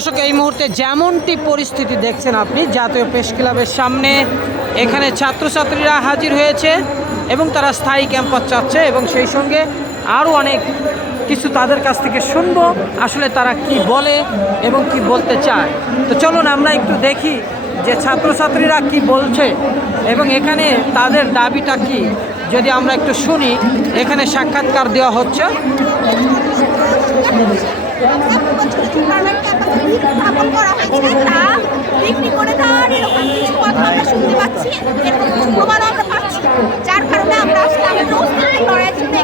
দর্শক, এই মুহূর্তে যেমনটি পরিস্থিতি দেখছেন আপনি, জাতীয় প্রেস ক্লাবের সামনে এখানে ছাত্রছাত্রীরা হাজির হয়েছে এবং তারা স্থায়ী ক্যাম্পাস চাচ্ছে এবং সেই সঙ্গে আরও অনেক কিছু তাদের কাছ থেকে শুনব, আসলে তারা কি বলে এবং কি বলতে চায়। তো চলুন, আমরা একটু দেখি যে ছাত্রছাত্রীরা কি বলছে এবং এখানে তাদের দাবিটা কি। যদি আমরা একটু শুনি, এখানে সাক্ষাৎকার দেওয়া হচ্ছে। স্থাপন করা হয়েছে তা বিক্রি করে দেওয়ার এরকম কিছু কথা আমরা শুনতে পাচ্ছি এরকম কিছু প্রমাণ আমরা পাচ্ছি যার কারণে আমরা আসলে আমাদের অস্তিত্ব লড়াইয়ের জন্য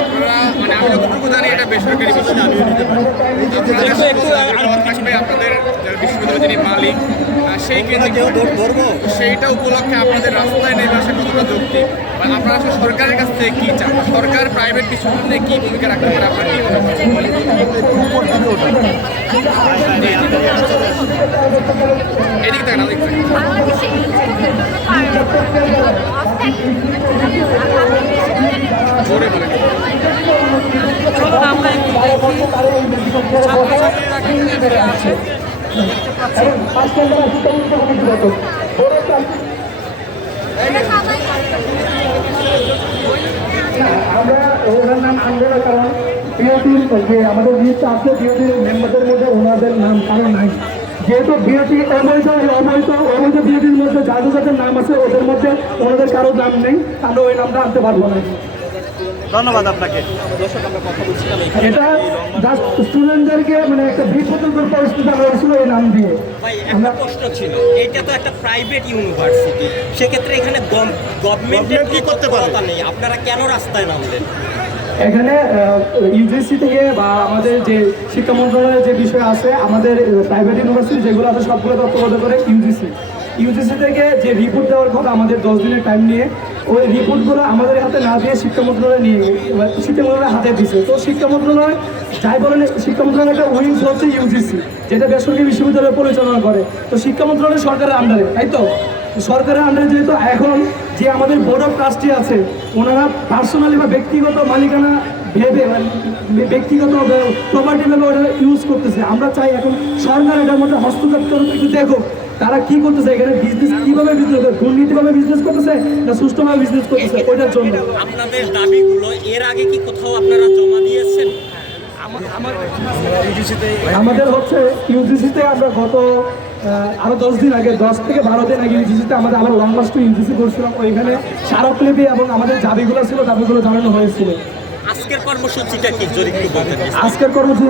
আপনারা মানে আমি যতটুকু জানি এটা বেসরকারি বিশ্ববিদ্যালয় আপনাদের আসবে আপনাদের যারা বিশ্ববিদ্যালয়ের যিনি মালিক সেই কেন্দ্রে সেইটা উপলক্ষে আপনাদের রাস্তায় নেমে আসা কতটা যৌক্তিক? বা আপনারা আসলে সরকারের কাছ থেকে কী চান? সরকার প্রাইভেট কিছু বিশ্ববিদ্যালয়ে কী ভূমিকা রাখতে পারে আপনার? কি মনে এদিক থেকে না এদিক থেকে আমরা একটু দেখি ছাত্রছাত্রীরা কিন্তু এদিকে আছে আমরা ওনার নাম আনব না কারণ বিওটির যে আমাদের লিস্ট আছে বিওটির মধ্যে ওনাদের নাম কারণ নাই যেহেতু বিওটি অবৈধ অবৈধ অবৈধ বিওটির মধ্যে যাদের যাদের নাম আছে ওদের মধ্যে ওনাদের কারও নাম নেই আমরা ওই নামটা আনতে পারব না। ধন্যবাদ আপনাকে। এটা জাস্ট স্টুডেন্টদেরকে মানে একটা বিপদকর পরিস্থিতি হয়েছিল এই নাম দিয়ে। একটা প্রশ্ন ছিল এটা তো একটা প্রাইভেট ইউনিভার্সিটি সেক্ষেত্রে এখানে গভর্নমেন্টের কি করতে পারতা নেই। আপনারা কেন রাস্তায় নামলেন? এখানে ইউজিসি থেকে বা আমাদের যে শিক্ষা মন্ত্রণালয়ের যে বিষয় আছে আমাদের প্রাইভেট ইউনিভার্সিটি যেগুলো আছে সবগুলো তত্ত্বাবধান করে ইউজিসি ইউজিসি থেকে যে রিপোর্ট দেওয়ার কথা আমাদের দশ দিনের টাইম নিয়ে ওই রিপোর্টগুলো আমাদের হাতে না দিয়ে শিক্ষা মন্ত্রণালয় নিয়ে শিক্ষা মন্ত্রণালয়ের হাতে দিছে। তো শিক্ষা মন্ত্রণালয়, যাই বলেন, শিক্ষা মন্ত্রণালয়ের একটা উইংস হচ্ছে ইউজিসি যেটা বেসরকারি বিশ্ববিদ্যালয় পরিচালনা করে। তো শিক্ষা মন্ত্রণালয় সরকারের আন্ডারে তাই তো? সরকারের আন্ডারে যেহেতু এখন যে আমাদের বোর্ড অফ ট্রাস্টি আছে, ওনারা পার্সোনালি বা ব্যক্তিগত মালিকানা ভেবে মানে ব্যক্তিগত প্রপার্টি ভেবে ওটা ইউজ করতেছে। আমরা চাই এখন সরকার এটার মধ্যে হস্তক্ষেপ করতে একটু দেখো তারা কি করতেছে এখানে বিজনেস কীভাবে বিজনেস করছে দুর্নীতিভাবে বিজনেস করতেছে না সুষ্ঠুভাবে বিজনেস করতেছে? ওইটার জন্য। আপনাদের দাবিগুলো এর আগে কি কোথাও আপনারা জমা দিয়েছেন? আমাদের হচ্ছে ইউজিসিতে আমরা গত আরও দশ দিন আগে দশ থেকে বারো দিন আগে ইউজিসিতে আমাদের আবার লং মার্চ টু ইউজিসি করছিলাম। ওইখানে স্মারকলিপি এবং আমাদের দাবিগুলো ছিল দাবিগুলো জানানো হয়েছিল। আজকের কর্মসূচিটা কি? আজকের কর্মসূচি